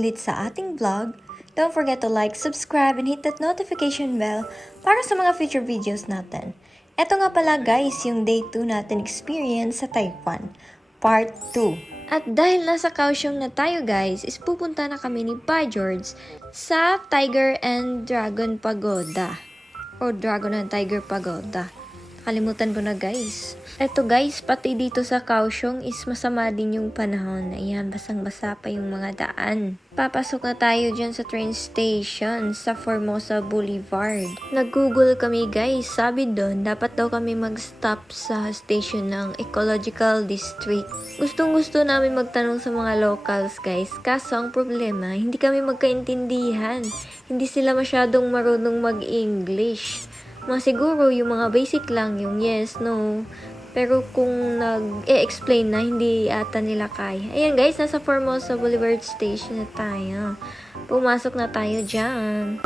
ulit sa ating vlog. Don't forget to like, subscribe, and hit that notification bell para sa mga future videos natin. Ito nga pala guys, yung day 2 natin experience sa Taiwan, part 2. At dahil nasa Kaohsiung na tayo guys, is pupunta na kami ni Pa George sa Tiger and Dragon Pagoda. O Dragon and Tiger Pagoda. Kalimutan ko na guys. Eto guys, pati dito sa Kaohsiung is masama din yung panahon. Ayan, basang-basa pa yung mga daan. Papasok na tayo dyan sa train station sa Formosa Boulevard. Nag-google kami guys. Sabi doon, dapat daw kami mag-stop sa station ng Ecological District. Gustong-gusto namin magtanong sa mga locals guys. Kaso ang problema, hindi kami magkaintindihan. Hindi sila masyadong marunong mag-English. Siguro yung mga basic lang, yung yes, no. Pero kung nag-e-explain na, hindi ata nila kaya. Ayan guys, nasa Formosa Boulevard Station na tayo. Pumasok na tayo dyan.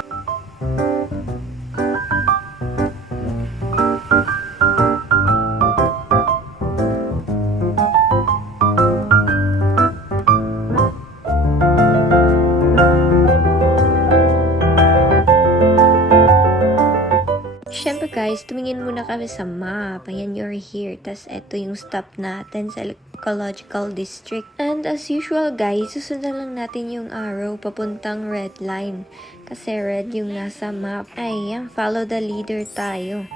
Siyempre guys, tumingin muna kami sa map. Ayan, you're here. Tapos eto yung stop natin sa Ecological District. And as usual guys, susundan lang natin yung arrow papuntang red line. Kasi red yung nasa map. Ayan, follow the leader tayo.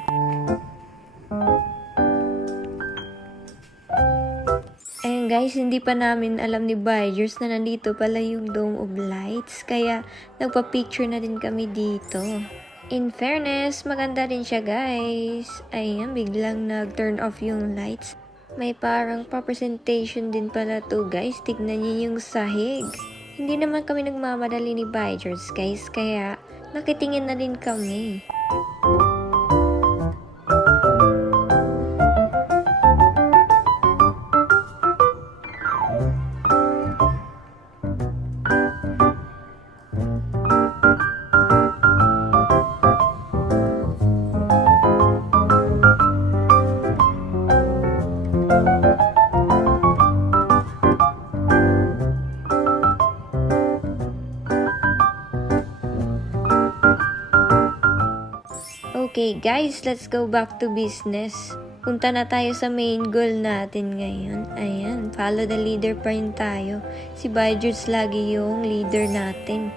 Ayan guys, hindi pa namin alam ni Buyers na nandito pala yung Dome of Lights. Kaya nagpa-picture na din kami dito. In fairness, maganda din siya guys. Ayan, biglang nag-turn off yung lights. May parang pa-presentation din pala to guys. Tignan niyo yung sahig. Hindi naman kami nagmamadali ni Buyers guys. Kaya nakitingin na din kami. Okay guys, let's go back to business. Punta na tayo sa main goal natin ngayon. Ayan, follow the leader pa rin tayo. Si Buyers lagi yung leader natin.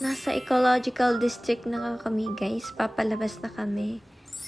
Nasa Ecological District na kami guys. Papalabas na kami.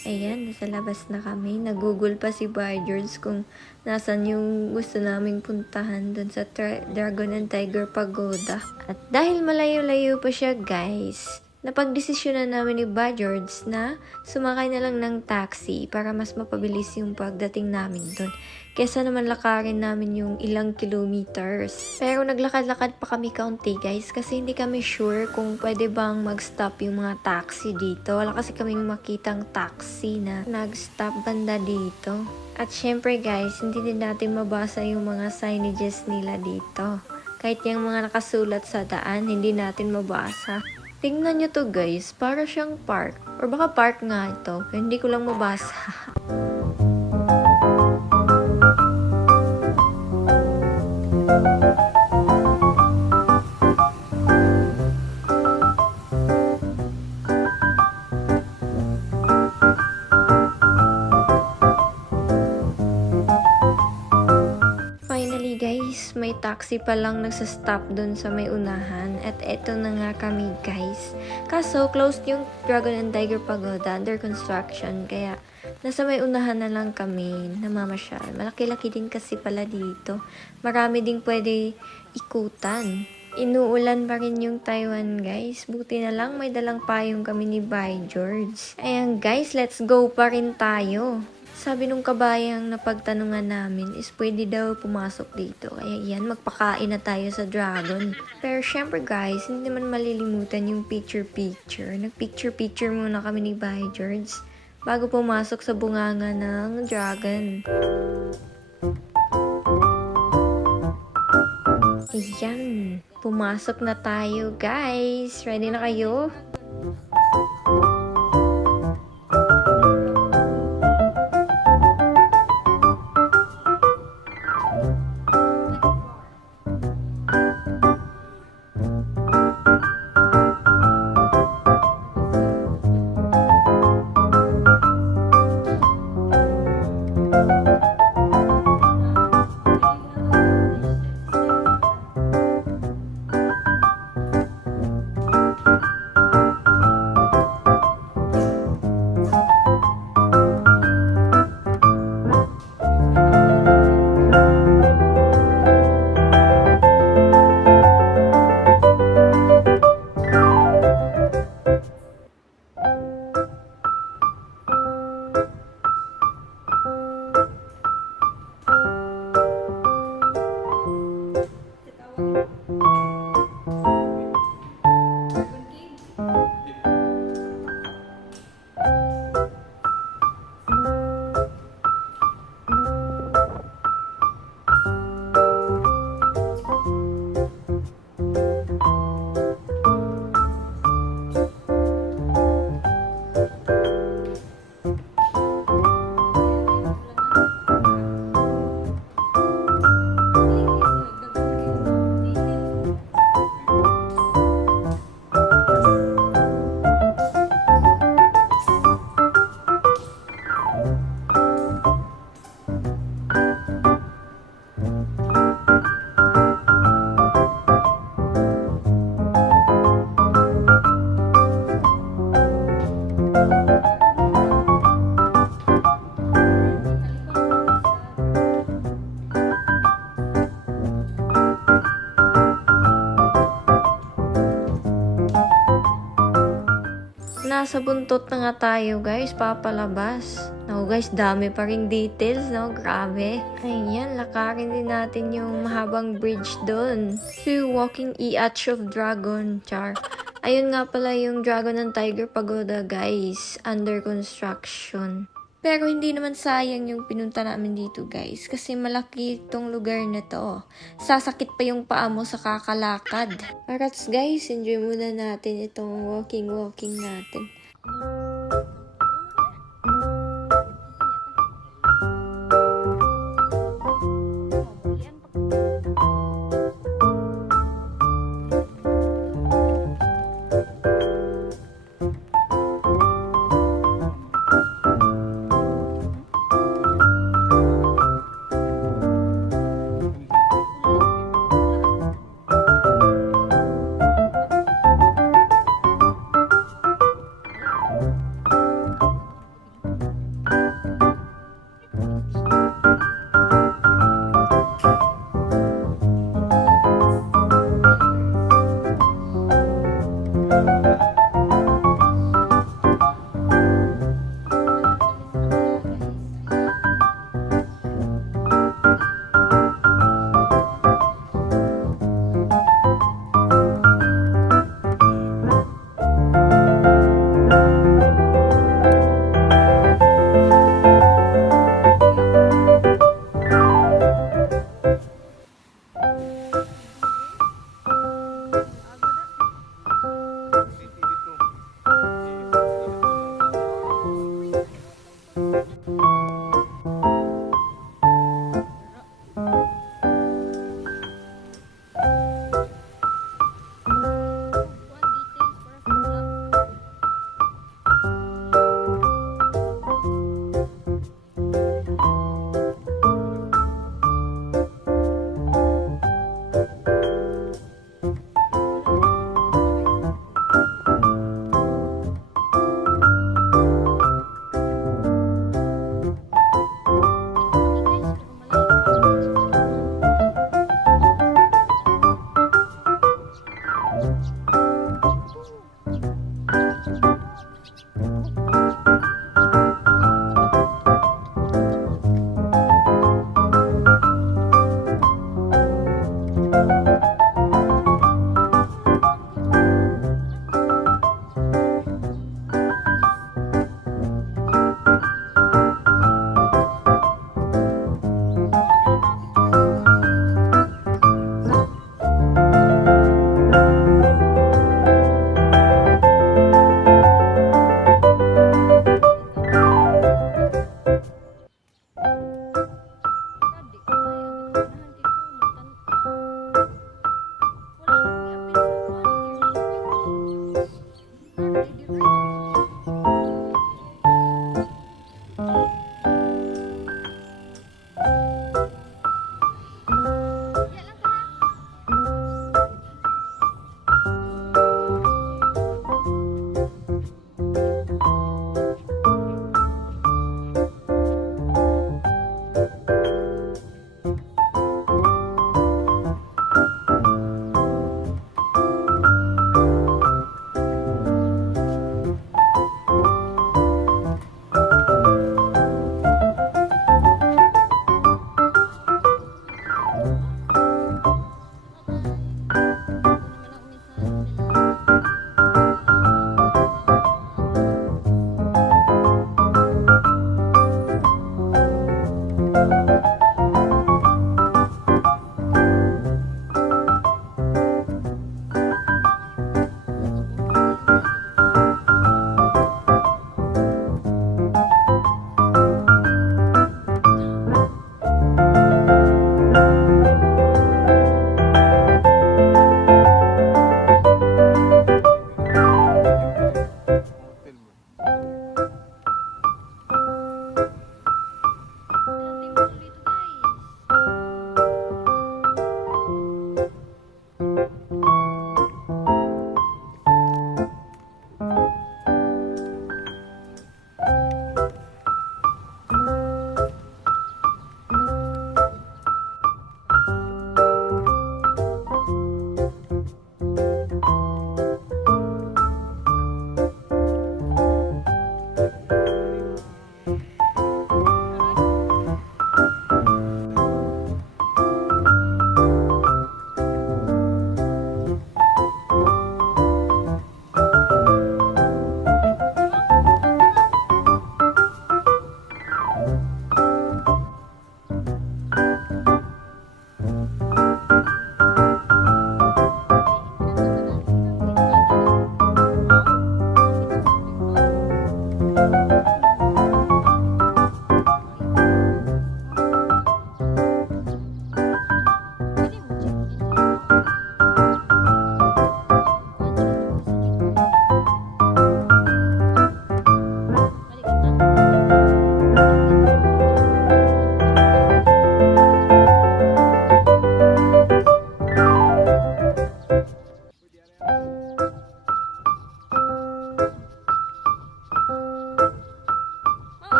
Ayan, nasa labas na kami. Nag-google pa si Buyers kung nasan yung gusto naming puntahan dun sa Dragon and Tiger Pagoda. At dahil malayo-layo pa siya guys, napagdesisyonan namin ni Buyers na sumakay na lang ng taxi para mas mapabilis yung pagdating namin dun. Kesa naman lakarin namin yung ilang kilometers. Pero naglakad-lakad pa kami kaunti guys kasi hindi kami sure kung pwede bang mag-stop yung mga taxi dito. Wala kasi kaming makitang taxi na nag-stop banda dito. At syempre guys, hindi din natin mabasa yung mga signages nila dito. Kahit yung mga nakasulat sa daan, hindi natin mabasa. Tingnan nyo to guys, para siyang park. Or baka park nga ito, pero hindi ko lang mabasa. Finally guys, may taxi pa lang nagsastop dun sa may unahan. At eto na nga kami guys. Kaso closed yung Dragon and Tiger Pagoda, under construction. Kaya nasa may unahan na lang kami namamasyal. Malaki-laki din kasi pala dito. Marami ding pwede ikutan. Inuulan pa rin yung Taiwan guys. Buti na lang may dalang payong kami ni Buyers. Ayan guys, let's go pa rin tayo. Sabi nung kabayang napagtanungan namin is pwede daw pumasok dito. Kaya yan, magpakain na tayo sa dragon. Pero syempre guys, hindi naman malilimutan yung picture-picture. Nag-picture-picture muna kami ni Buyers bago pumasok sa bunganga ng dragon. Ayan, pumasok na tayo guys. Ready na kayo? nasa buntot na nga tayo guys, papalabas. No guys, dami pa ring details, no? Grabe. Ayan, lakarin din natin yung mahabang bridge doon. So, walking iatch of dragon, char. Ayun nga pala yung Dragon and Tiger Pagoda guys, under construction. Pero hindi naman sayang yung pinunta namin dito guys, kasi malaki itong lugar na to. Sasakit pa yung paa mo sa kakalakad. Alright guys, enjoy muna natin itong walking natin.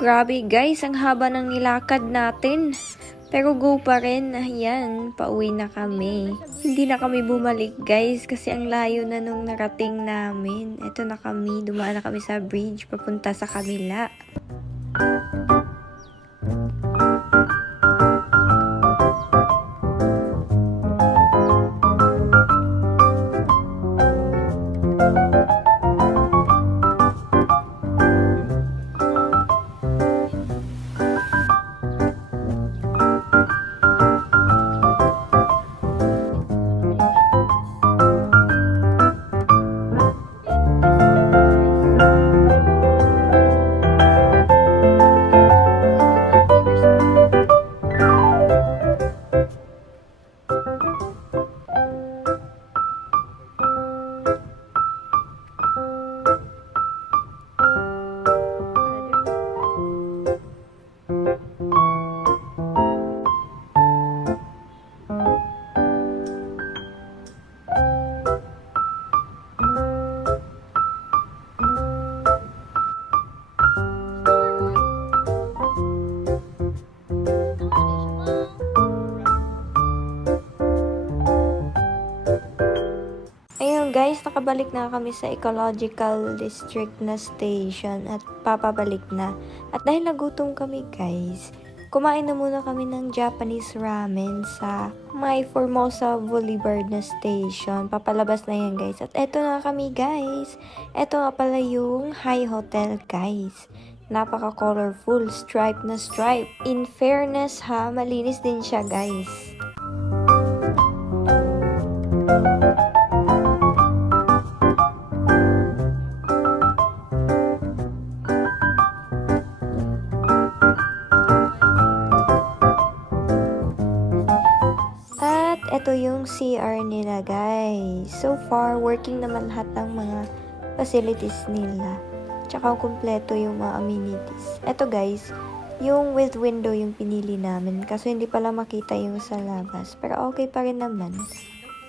grabe guys, ang haba ng nilakad natin. Pero go pa rin, ayan, pauwi na kami. Hindi na kami bumalik guys, kasi ang layo na nung narating namin. Eto na kami, dumaan na kami sa bridge, papunta sa kabila. Ayun guys, nakabalik na kami sa ecological district na station at papabalik na. At dahil nagutom kami guys, kumain na muna kami ng Japanese ramen sa may Formosa Boulevard na station. Papalabas na yan guys. At eto na kami guys. Eto nga pala yung High Hotel guys. Napaka-colorful, stripe na stripe. In fairness ha, malinis din siya guys. Ito yung CR nila guys. So far, working naman lahat ng mga facilities nila. Tsaka kumpleto yung mga amenities. Ito guys, yung with window yung pinili namin. Kaso hindi pala makita yung sa labas. Pero okay pa rin naman.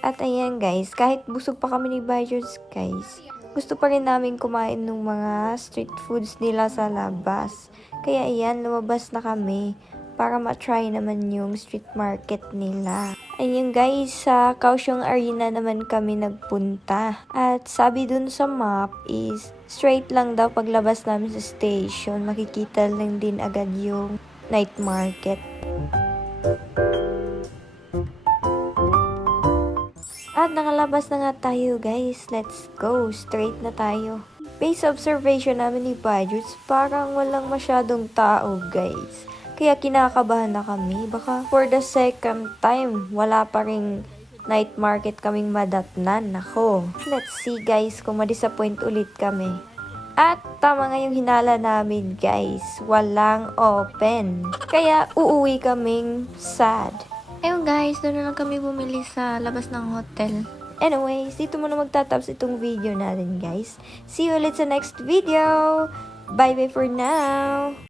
At ayan guys, kahit busog pa kami ni Bajos guys, gusto pa rin namin kumain ng mga street foods nila sa labas. Kaya ayan, lumabas na kami para ma-try naman yung street market nila. Ayun guys, sa Kaohsiung Arena naman kami nagpunta. At sabi dun sa map is straight lang daw paglabas namin sa station. Makikita lang din agad yung night market. At nakalabas na nga tayo guys. Let's go. Straight na tayo. Based observation namin ni Bajus, parang walang masyadong tao guys. Kaya kinakabahan na kami. Baka for the second time, wala pa ring night market kaming madatnan. Nako. Let's see guys kung ma-disappoint ulit kami. At tama nga yung hinala namin guys. Walang open. Kaya uuwi kaming sad. Ayun guys, doon na lang kami bumili sa labas ng hotel. Anyways, dito muna magtatapos itong video natin guys. See you ulit sa next video. Bye bye for now.